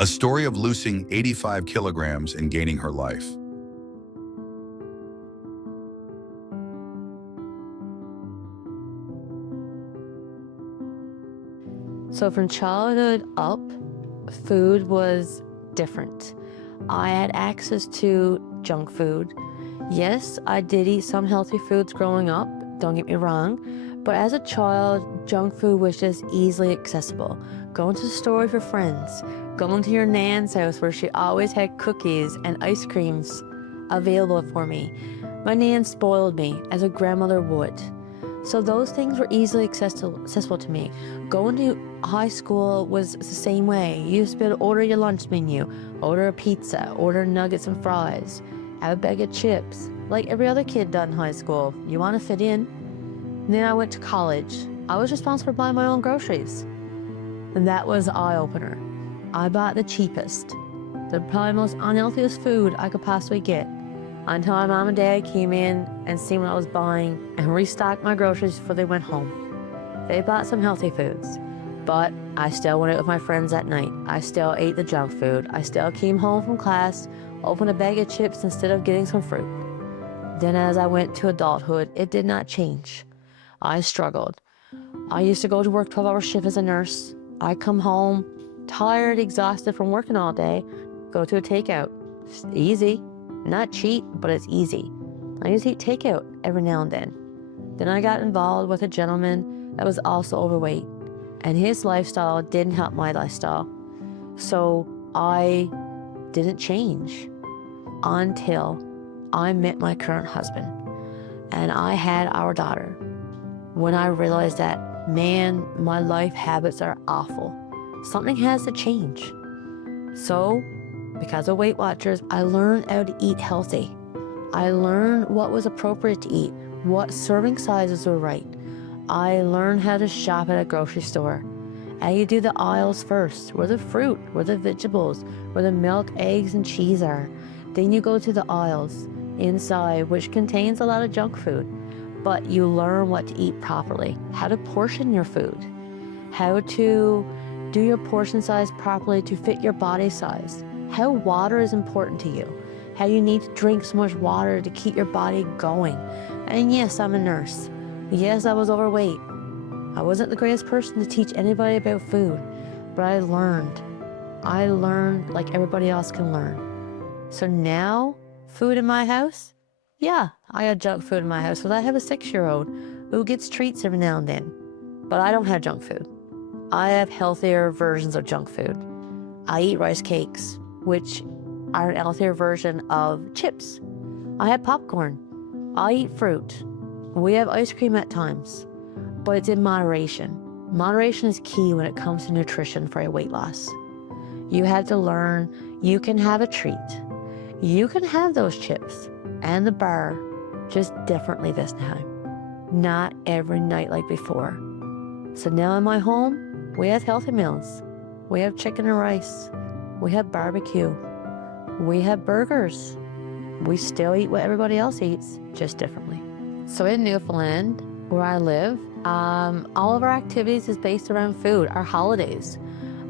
A story of losing 85 kilograms and gaining her life. So from childhood up, food was different. I had access to junk food. Yes, I did eat some healthy foods growing up, don't get me wrong, but as a child, junk food was just easily accessible. Going to the store with your friends, going to your nan's house where she always had cookies and ice creams available for me. My nan spoiled me as a grandmother would. So those things were easily accessible to me. Going to high school was the same way. You used to be able to order your lunch menu, order a pizza, order nuggets and fries, have a bag of chips, like every other kid done in high school. You want to fit in. And then I went to college. I was responsible for buying my own groceries. And that was an eye-opener. I bought the cheapest, the probably most unhealthiest food I could possibly get, until my mom and dad came in and seen what I was buying and restocked my groceries before they went home. They bought some healthy foods, but I still went out with my friends at night. I still ate the junk food. I still came home from class, opened a bag of chips instead of getting some fruit. Then as I went to adulthood, it did not change. I struggled. I used to go to work 12-hour shift as a nurse. I come home, tired, exhausted from working all day, go to a takeout. It's easy. Not cheap, but it's easy. I used to eat takeout every now and then. Then I got involved with a gentleman that was also overweight, and his lifestyle didn't help my lifestyle. So I didn't change until I met my current husband, and I had our daughter. When I realized that, man, my life habits are awful. Something has to change. So, because of Weight Watchers, I learned how to eat healthy. I learned what was appropriate to eat, what serving sizes were right. I learned how to shop at a grocery store. How you do the aisles first, where the fruit, where the vegetables, where the milk, eggs, and cheese are. Then you go to the aisles inside, which contains a lot of junk food. But you learn what to eat properly, how to portion your food, how to do your portion size properly to fit your body size, how water is important to you, how you need to drink so much water to keep your body going. And yes, I'm a nurse. Yes, I was overweight. I wasn't the greatest person to teach anybody about food, but I learned. I learned like everybody else can learn. So now, food in my house? Yeah, I got junk food in my house because I have a 6-year-old who gets treats every now and then. But I don't have junk food. I have healthier versions of junk food. I eat rice cakes, which are an healthier version of chips. I have popcorn. I eat fruit. We have ice cream at times, but it's in moderation. Moderation is key when it comes to nutrition for a weight loss. You have to learn you can have a treat. You can have those chips and the bar just differently this time. Not every night like before. So now in my home, we have healthy meals. We have chicken and rice. We have barbecue. We have burgers. We still eat what everybody else eats, just differently. So in Newfoundland, where I live, all of our activities is based around food, our holidays,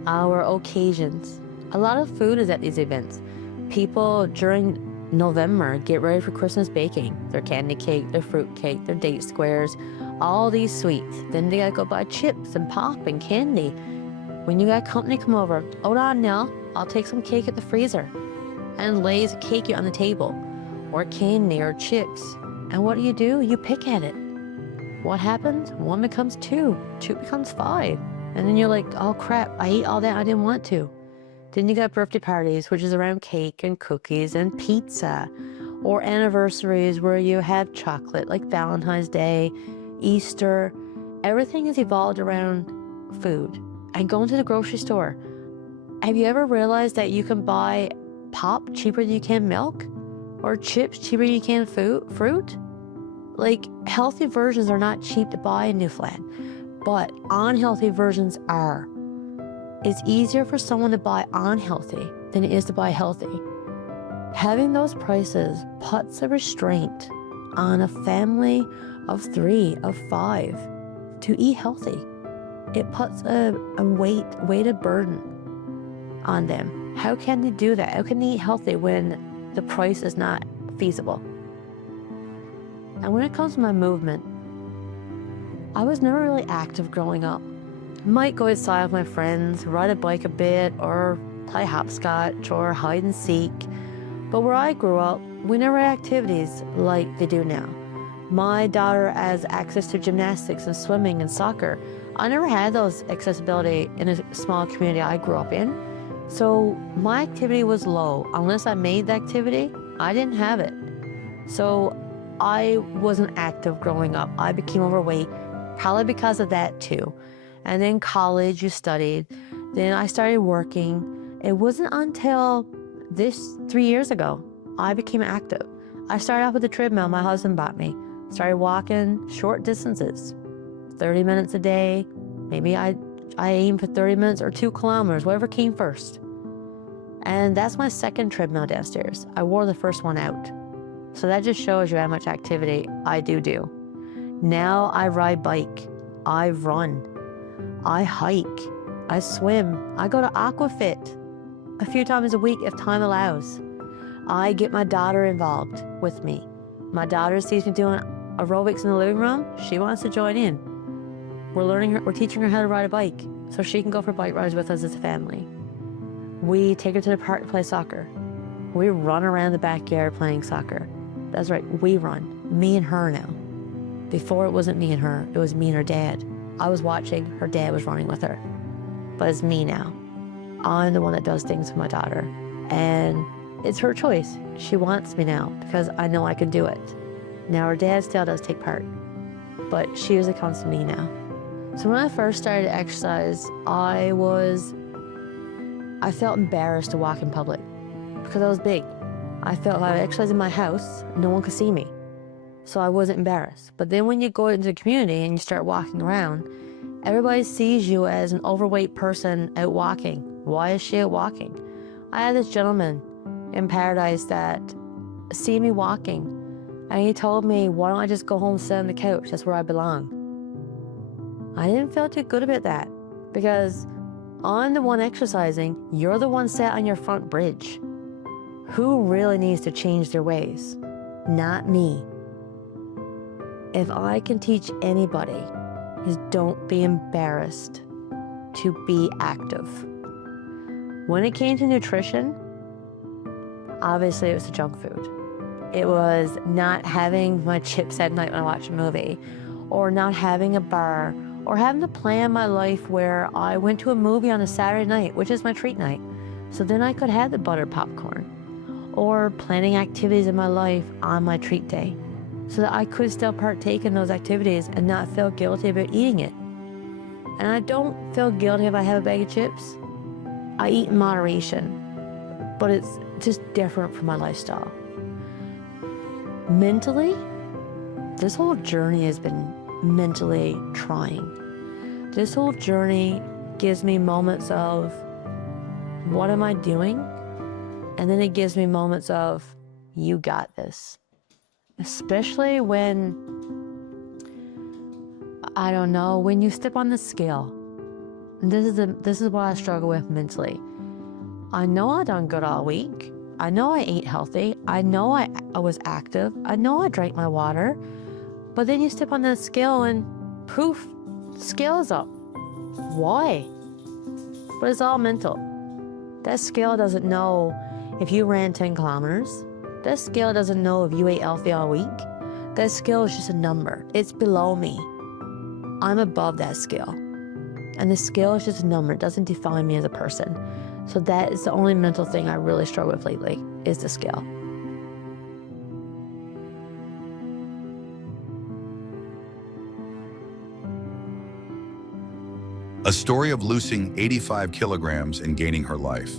our occasions. A lot of food is at these events. People during November get ready for Christmas baking. Their candy cake, their fruit cake, their date squares, all these sweets. Then they gotta go buy chips and pop and candy. When you got company come over, hold on now, I'll take some cake at the freezer, and lays a cake on the table, or candy or chips. And what do? You pick at it. What happens? 1 becomes 2, 2 becomes 5. And then you're like, oh crap, I ate all that, I didn't want to. Then you got birthday parties, which is around cake and cookies and pizza, or anniversaries where you have chocolate, like Valentine's Day, Easter. Everything is evolved around food. And going to the grocery store, have you ever realized that you can buy pop cheaper than you can milk? Or chips cheaper than you can fruit? Like, healthy versions are not cheap to buy in Newfoundland, but unhealthy versions are. It's easier for someone to buy unhealthy than it is to buy healthy. Having those prices puts a restraint on a family of 3, of 5 to eat healthy. It puts a weighted burden on them. How can they do that? How can they eat healthy when the price is not feasible? And when it comes to my movement, I was never really active growing up. I might go outside with my friends, ride a bike a bit, or play hopscotch or hide and seek. But where I grew up, we never had activities like they do now. My daughter has access to gymnastics and swimming and soccer. I never had those accessibility in a small community I grew up in. So my activity was low. Unless I made the activity, I didn't have it. So I wasn't active growing up. I became overweight, probably because of that too. And then college, you studied. Then I started working. It wasn't until 3 years ago, I became active. I started off with a treadmill my husband bought me. Started walking short distances, 30 minutes a day. Maybe I aimed for 30 minutes or 2 kilometers, whatever came first. And that's my second treadmill downstairs. I wore the first one out. So that just shows you how much activity I do. Now I ride bike, I run, I hike, I swim, I go to Aquafit a few times a week if time allows. I get my daughter involved with me. My daughter sees me doing aerobics in the living room. She wants to join in. We're teaching her how to ride a bike so she can go for bike rides with us as a family. We take her to the park to play soccer. We run around the backyard playing soccer. That's right, we run. Me and her now. Before it wasn't me and her, it was me and her dad. I was watching, her dad was running with her. But it's me now. I'm the one that does things with my daughter. And it's her choice. She wants me now because I know I can do it. Now her dad still does take part, but she usually comes to me now. So when I first started to exercise, I felt embarrassed to walk in public because I was big. I felt like I exercised in my house, no one could see me. So I wasn't embarrassed. But then when you go into the community and you start walking around, everybody sees you as an overweight person out walking. Why is she out walking? I had this gentleman in Paradise that see me walking, and he told me, why don't I just go home and sit on the couch? That's where I belong. I didn't feel too good about that because I'm the one exercising. You're the one sat on your front bridge. Who really needs to change their ways? Not me. If I can teach anybody, is don't be embarrassed to be active. When it came to nutrition, obviously it was the junk food. It was not having my chips at night when I watch a movie, or not having a bar, or having to plan my life where I went to a movie on a Saturday night, which is my treat night. So then I could have the buttered popcorn, or planning activities in my life on my treat day so that I could still partake in those activities and not feel guilty about eating it. And I don't feel guilty if I have a bag of chips. I eat in moderation, but it's just different from my lifestyle. Mentally, this whole journey has been mentally trying. This whole journey gives me moments of, what am I doing? And then it gives me moments of, you got this. Especially when, I don't know, when you step on the scale. And this is what I struggle with mentally. I know I done good all week. I know I ate healthy. I know I was active. I know I drank my water. But then you step on that scale and poof, scale is up. Why? But it's all mental. That scale doesn't know if you ran 10 kilometers. That scale doesn't know if you ate healthy all week. That scale is just a number. It's below me. I'm above that scale. And the scale is just a number. It doesn't define me as a person. So that is the only mental thing I really struggle with lately, is the scale. A story of losing 85 kilograms and gaining her life.